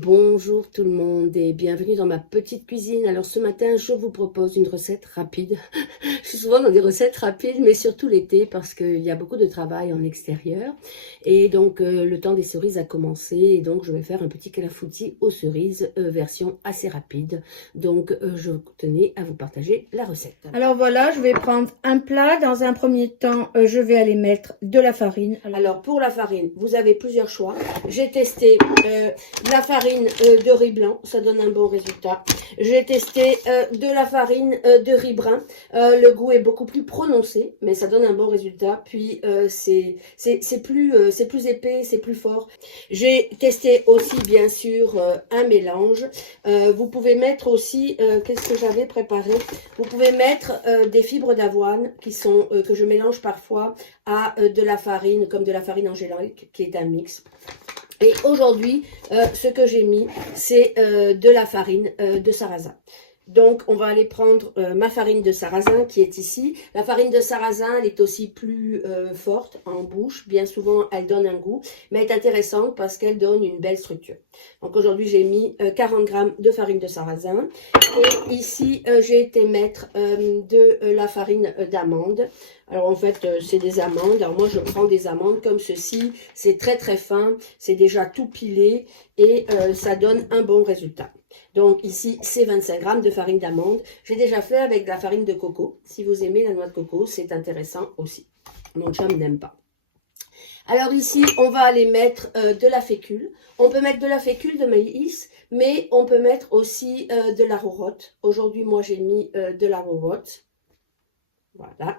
Bonjour tout le monde et bienvenue dans ma petite cuisine. Alors ce matin, je vous propose une recette rapide. Je suis souvent dans des recettes rapides, mais surtout l'été parce qu'il y a beaucoup de travail en extérieur. Et donc le temps des cerises a commencé et donc je vais faire un petit clafoutis aux cerises, version assez rapide. Donc je tenais à vous partager la recette. Alors voilà, je vais prendre un plat. Dans un premier temps, je vais aller mettre de la farine. Alors pour la farine, vous avez plusieurs choix. J'ai testé la farine de riz blanc, ça donne un bon résultat. J'ai testé de la farine de riz brun. Le goût est beaucoup plus prononcé, mais ça donne un bon résultat. Puis c'est plus épais, c'est plus fort. J'ai testé aussi bien sûr un mélange. Vous pouvez mettre aussi, qu'est-ce que j'avais préparé? Vous pouvez mettre des fibres d'avoine qui sont que je mélange parfois à de la farine, comme de la farine angélique, qui est un mix. Et aujourd'hui, ce que j'ai mis, c'est de la farine de sarrasin. Donc, on va aller prendre ma farine de sarrasin qui est ici. La farine de sarrasin, elle est aussi plus forte en bouche. Bien souvent, elle donne un goût, mais elle est intéressante parce qu'elle donne une belle structure. Donc, aujourd'hui, j'ai mis 40 g de farine de sarrasin. Et ici, j'ai été mettre de la farine d'amande. Alors, en fait, c'est des amandes. Alors, moi, je prends des amandes comme ceci. C'est très, très fin. C'est déjà tout pilé et ça donne un bon résultat. Donc ici, c'est 25 g de farine d'amande. J'ai déjà fait avec de la farine de coco. Si vous aimez la noix de coco, c'est intéressant aussi. Mon chum n'aime pas. Alors ici, on va aller mettre de la fécule. On peut mettre de la fécule de maïs, mais on peut mettre aussi de la rorotte. Aujourd'hui, moi, j'ai mis de la rorotte. Voilà.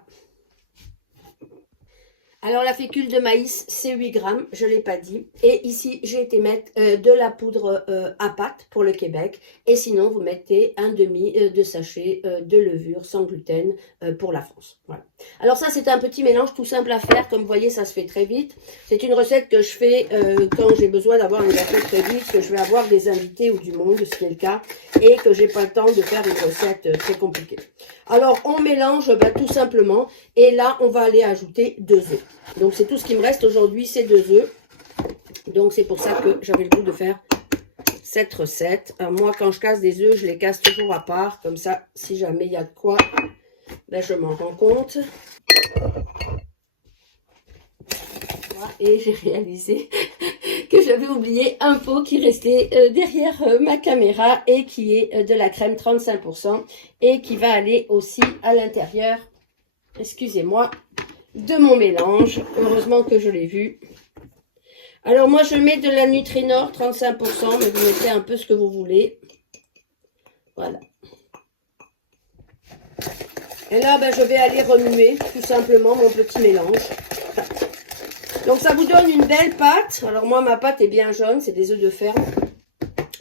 Alors, la fécule de maïs, c'est 8 g, je ne l'ai pas dit. Et ici, j'ai été mettre de la poudre à pâte pour le Québec. Et sinon, vous mettez un demi de sachet de levure sans gluten pour la France. Voilà. Alors ça, c'est un petit mélange tout simple à faire. Comme vous voyez, ça se fait très vite. C'est une recette que je fais quand j'ai besoin d'avoir une recette très vite, que je vais avoir des invités ou du monde, ce qui est le cas, et que j'ai pas le temps de faire une recette très compliquée. Alors, on mélange tout simplement. Et là, on va aller ajouter 2 œufs. Donc, c'est tout ce qui me reste aujourd'hui, c'est 2 œufs. Donc, c'est pour ça que j'avais le goût de faire cette recette. Alors, moi, quand je casse des œufs, je les casse toujours à part. Comme ça, si jamais il y a de quoi, ben, je m'en rends compte. Voilà. Et j'ai réalisé que j'avais oublié un pot qui restait derrière ma caméra et qui est de la crème 35% et qui va aller aussi à l'intérieur, excusez-moi, de mon mélange. Heureusement que je l'ai vu. Alors moi je mets de la Nutrinor 35%, mais vous mettez un peu ce que vous voulez. Voilà. Et là je vais aller remuer tout simplement mon petit mélange. Donc ça vous donne une belle pâte. Alors moi ma pâte est bien jaune, c'est des œufs de ferme.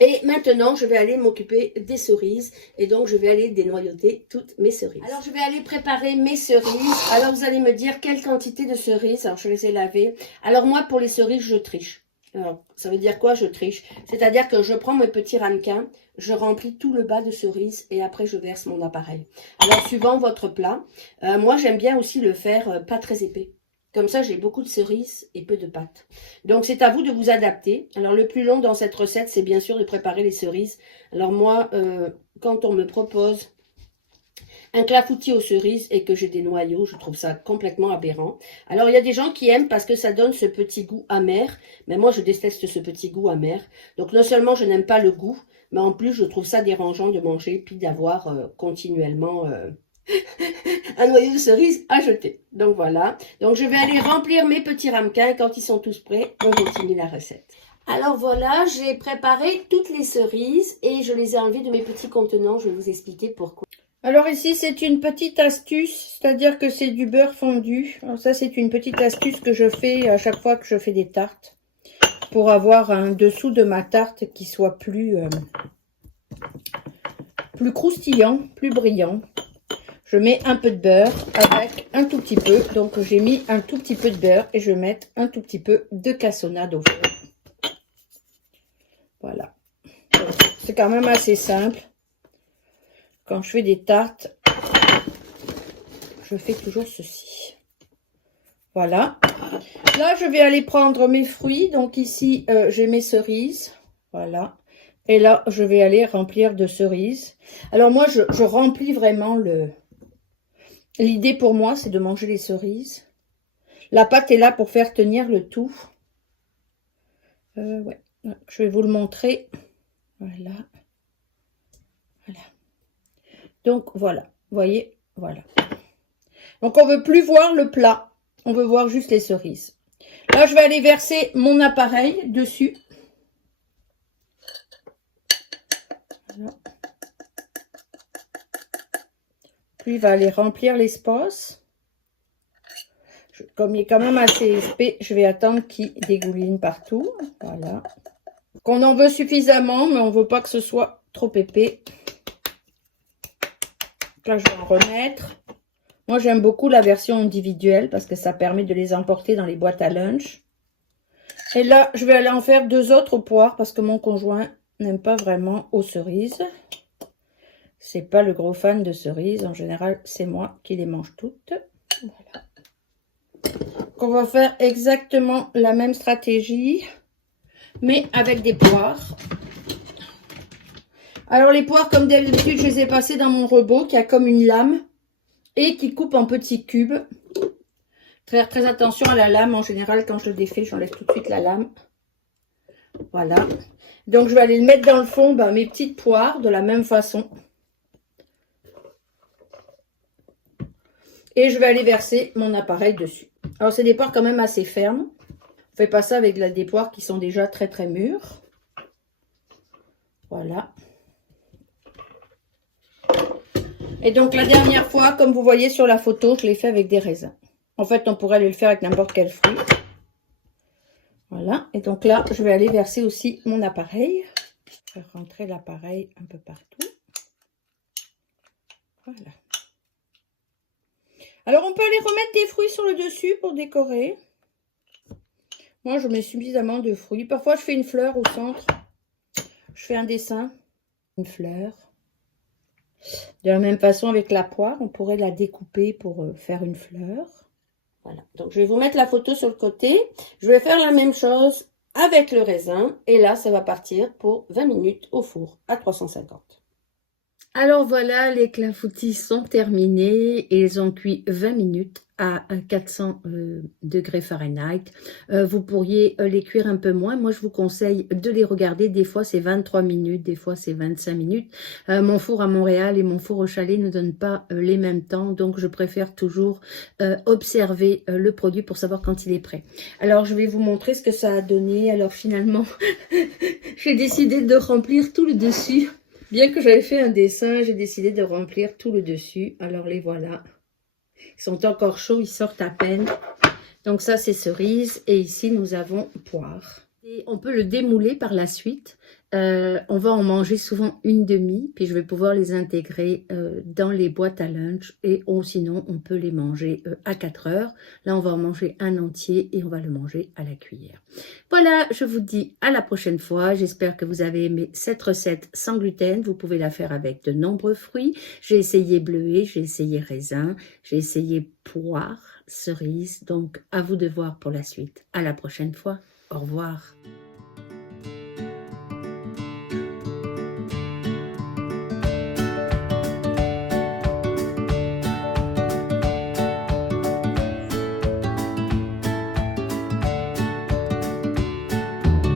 Et maintenant, je vais aller m'occuper des cerises. Et donc, je vais aller dénoyauter toutes mes cerises. Alors, je vais aller préparer mes cerises. Alors, vous allez me dire quelle quantité de cerises. Alors, je les ai lavées. Alors, moi, pour les cerises, je triche. Alors, ça veut dire quoi, je triche? C'est-à-dire que je prends mes petits ramequins, je remplis tout le bas de cerises et après, je verse mon appareil. Alors, suivant votre plat, moi, j'aime bien aussi le faire pas très épais. Comme ça, j'ai beaucoup de cerises et peu de pâte. Donc, c'est à vous de vous adapter. Alors, le plus long dans cette recette, c'est bien sûr de préparer les cerises. Alors, moi, quand on me propose un clafoutis aux cerises et que j'ai des noyaux, je trouve ça complètement aberrant. Alors, il y a des gens qui aiment parce que ça donne ce petit goût amer. Mais moi, je déteste ce petit goût amer. Donc, non seulement je n'aime pas le goût, mais en plus, je trouve ça dérangeant de manger puis d'avoir continuellement... un noyau de cerise à jeter. Donc voilà. Donc je vais aller remplir mes petits ramequins. Quand ils sont tous prêts, on continue la recette. Alors voilà, j'ai préparé toutes les cerises et je les ai enlevées de mes petits contenants. Je vais vous expliquer pourquoi. Alors ici, c'est une petite astuce, c'est-à-dire que c'est du beurre fondu. Alors ça, c'est une petite astuce que je fais à chaque fois que je fais des tartes, pour avoir un dessous de ma tarte qui soit plus croustillant, plus brillant. Je mets un peu de beurre avec un tout petit peu. Donc, j'ai mis un tout petit peu de beurre et je vais mettre un tout petit peu de cassonade au fond. Voilà. C'est quand même assez simple. Quand je fais des tartes, je fais toujours ceci. Voilà. Là, je vais aller prendre mes fruits. Donc, ici, j'ai mes cerises. Voilà. Et là, je vais aller remplir de cerises. Alors moi, je remplis vraiment le... L'idée pour moi, c'est de manger les cerises. La pâte est là pour faire tenir le tout. Ouais. Je vais vous le montrer. Voilà. Voilà. Donc, voilà. Vous voyez, voilà. Donc, on ne veut plus voir le plat. On veut voir juste les cerises. Là, je vais aller verser mon appareil dessus. Voilà. Puis, il va aller remplir l'espace. Comme il est quand même assez épais, je vais attendre qu'il dégouline partout. Voilà. Qu'on en veut suffisamment, mais on ne veut pas que ce soit trop épais. Là, je vais en remettre. Moi, j'aime beaucoup la version individuelle parce que ça permet de les emporter dans les boîtes à lunch. Et là, je vais aller en faire 2 autres poires parce que mon conjoint n'aime pas vraiment aux cerises. C'est pas le gros fan de cerises. En général, c'est moi qui les mange toutes. Voilà. Donc, on va faire exactement la même stratégie, mais avec des poires. Alors, les poires, comme d'habitude, je les ai passées dans mon robot qui a comme une lame et qui coupe en petits cubes. Faire très attention à la lame. En général, quand je le défais, j'enlève tout de suite la lame. Voilà. Donc, je vais aller le mettre dans le fond, mes petites poires, de la même façon. Et je vais aller verser mon appareil dessus. Alors, c'est des poires quand même assez fermes. On ne fait pas ça avec des poires qui sont déjà très, très mûres. Voilà. Et donc, la dernière fois, comme vous voyez sur la photo, je l'ai fait avec des raisins. En fait, on pourrait aller le faire avec n'importe quel fruit. Voilà. Et donc là, je vais aller verser aussi mon appareil. Je vais rentrer l'appareil un peu partout. Voilà. Alors, on peut aller remettre des fruits sur le dessus pour décorer. Moi, je mets suffisamment de fruits. Parfois, je fais une fleur au centre. Je fais un dessin. Une fleur. De la même façon, avec la poire, on pourrait la découper pour faire une fleur. Voilà. Donc, je vais vous mettre la photo sur le côté. Je vais faire la même chose avec le raisin. Et là, ça va partir pour 20 minutes au four à 350. Alors voilà, les clafoutis sont terminés et ils ont cuit 20 minutes à 400 degrés Fahrenheit. Vous pourriez les cuire un peu moins. Moi, je vous conseille de les regarder. Des fois, c'est 23 minutes, des fois, c'est 25 minutes. Mon four à Montréal et mon four au chalet ne donnent pas les mêmes temps. Donc, je préfère toujours observer le produit pour savoir quand il est prêt. Alors, je vais vous montrer ce que ça a donné. Alors, finalement, j'ai décidé de remplir tout le dessus. Bien que j'avais fait un dessin, j'ai décidé de remplir tout le dessus. Alors les voilà. Ils sont encore chauds, ils sortent à peine. Donc ça, c'est cerise. Et ici, nous avons poire. Et on peut le démouler par la suite. On va en manger souvent une demi. Puis je vais pouvoir les intégrer dans les boîtes à lunch. Ou sinon, on peut les manger à 4 heures. Là, on va en manger un entier et on va le manger à la cuillère. Voilà, je vous dis à la prochaine fois. J'espère que vous avez aimé cette recette sans gluten. Vous pouvez la faire avec de nombreux fruits. J'ai essayé bleuet, j'ai essayé raisin, j'ai essayé poire, cerise. Donc, à vous de voir pour la suite. À la prochaine fois. Au revoir.